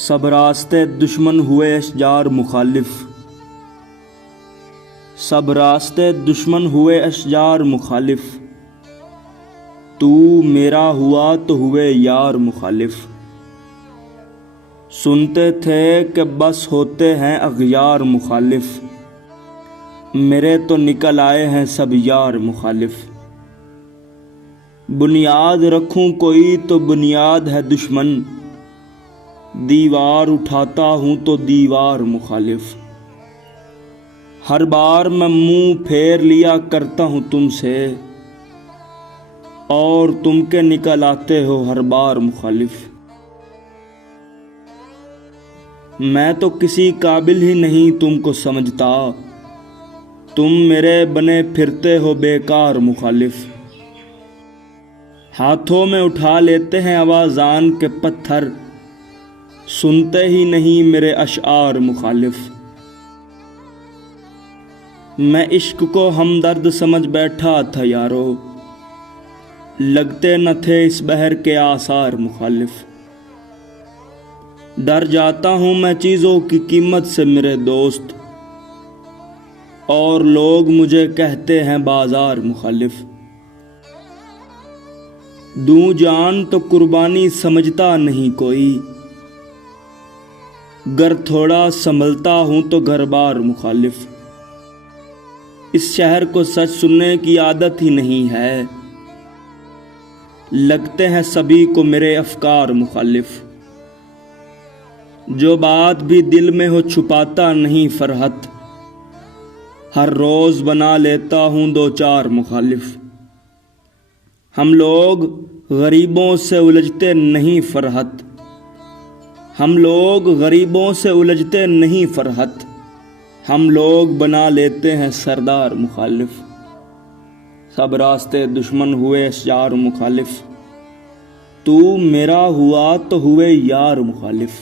سب راستے دشمن ہوئے اشجار مخالف، سب راستے دشمن ہوئے اشجار مخالف، تو میرا ہوا تو ہوئے یار مخالف۔ سنتے تھے کہ بس ہوتے ہیں اغیار مخالف، میرے تو نکل آئے ہیں سب یار مخالف۔ بنیاد رکھوں کوئی تو بنیاد ہے دشمن، دیوار اٹھاتا ہوں تو دیوار مخالف۔ ہر بار میں منہ پھیر لیا کرتا ہوں تم سے، اور تم کے نکل آتے ہو ہر بار مخالف۔ میں تو کسی قابل ہی نہیں تم کو سمجھتا، تم میرے بنے پھرتے ہو بیکار مخالف۔ ہاتھوں میں اٹھا لیتے ہیں آوازان کے پتھر، سنتے ہی نہیں میرے اشعار مخالف۔ میں عشق کو ہمدرد سمجھ بیٹھا تھا یارو، لگتے نہ تھے اس بحر کے آثار مخالف۔ ڈر جاتا ہوں میں چیزوں کی قیمت سے میرے دوست، اور لوگ مجھے کہتے ہیں بازار مخالف۔ دوں جان تو قربانی سمجھتا نہیں کوئی، گر تھوڑا سنبھلتا ہوں تو گھر بار مخالف۔ اس شہر کو سچ سننے کی عادت ہی نہیں ہے، لگتے ہیں سبھی کو میرے افکار مخالف۔ جو بات بھی دل میں ہو چھپاتا نہیں فرحت، ہر روز بنا لیتا ہوں دو چار مخالف۔ ہم لوگ غریبوں سے الجھتے نہیں فرحت، ہم لوگ غریبوں سے الجھتے نہیں فرحت، ہم لوگ بنا لیتے ہیں سردار مخالف۔ سب راستے دشمن ہوئے اشجار مخالف، تو میرا ہوا تو ہوئے یار مخالف۔